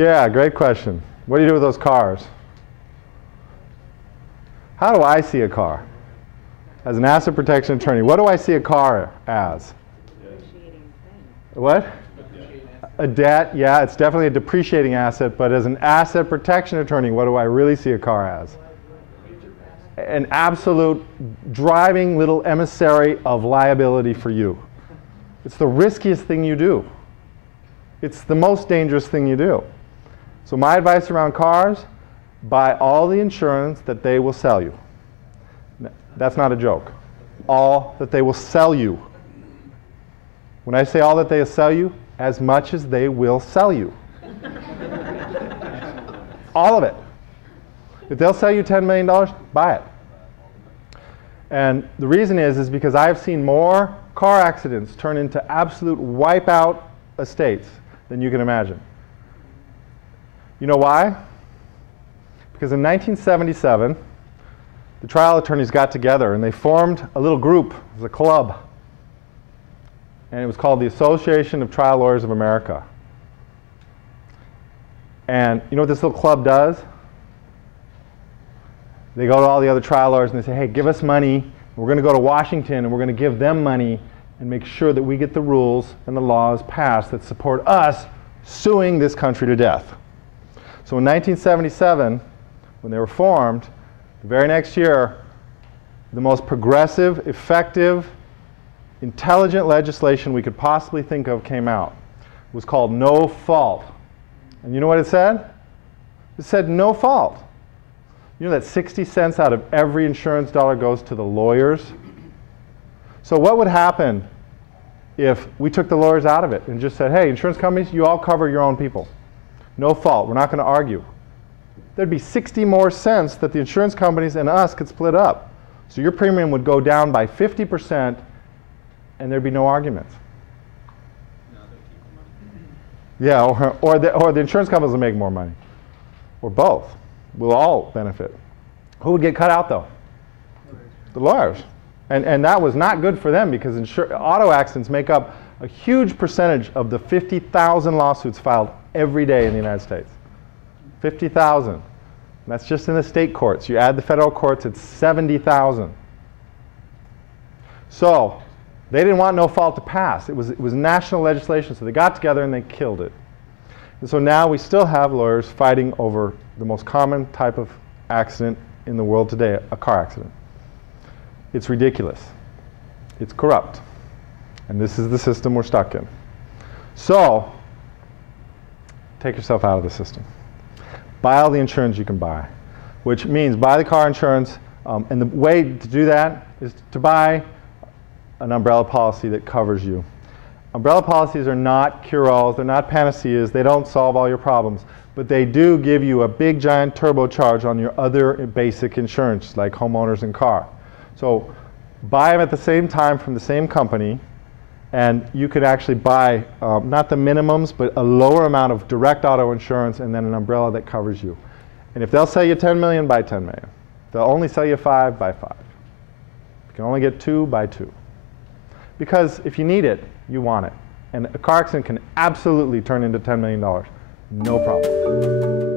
Yeah, great question. What do you do with those cars? How do I see a car? As an asset protection attorney, what do I see a car as? What? A debt, yeah, it's definitely a depreciating asset, but as an asset protection attorney, what do I really see a car as? An absolute driving little emissary of liability for you. It's the riskiest thing you do. It's the most dangerous thing you do. So my advice around cars, buy all the insurance that they will sell you. That's not a joke. All that they will sell you. When I say all that they will sell you, as much as they will sell you. All of it. If they'll sell you $10 million, buy it. And the reason is because I've seen more car accidents turn into absolute wipeout estates than you can imagine. You know why? Because in 1977, the trial attorneys got together and they formed a little group, it was a club. And it was called the Association of Trial Lawyers of America. And you know what this little club does? They go to all the other trial lawyers and they say, hey, give us money. We're going to go to Washington and we're going to give them money and make sure that we get the rules and the laws passed that support us suing this country to death. So in 1977, when they were formed, the very next year, the most progressive, effective, intelligent legislation we could possibly think of came out. It was called no fault. And you know what it said? It said no fault. You know that 60 cents out of every insurance dollar goes to the lawyers? So what would happen if we took the lawyers out of it and just said, hey, insurance companies, you all cover your own people. No fault. We're not going to argue. There'd be 60 more cents that the insurance companies and us could split up. So your premium would go down by 50% and there'd be no arguments. Yeah, or the insurance companies will make more money. Or both. We'll all benefit. Who would get cut out, though? The lawyers. And that was not good for them because auto accidents make up a huge percentage of the 50,000 lawsuits filed every day in the United States. 50,000. That's just in the state courts. You add the federal courts, it's 70,000. So they didn't want no fault to pass. It was national legislation, so they got together and they killed it. And so now we still have lawyers fighting over the most common type of accident in the world today, a car accident. It's ridiculous. It's corrupt. And this is the system we're stuck in. So take yourself out of the system. Buy all the insurance you can buy, which means buy the car insurance. And the way to do that is to buy an umbrella policy that covers you. Umbrella policies are not cure-alls, they're not panaceas, they don't solve all your problems, but they do give you a big giant turbocharge on your other basic insurance like homeowners and car. So buy them at the same time from the same company and you could actually buy not the minimums but a lower amount of direct auto insurance and then an umbrella that covers you. And if they'll sell you 10 million, buy 10 million. If they'll only sell you 5, buy 5. If you can only get 2, buy 2. Because if you need it, you want it. And a car accident can absolutely turn into $10 million. No problem.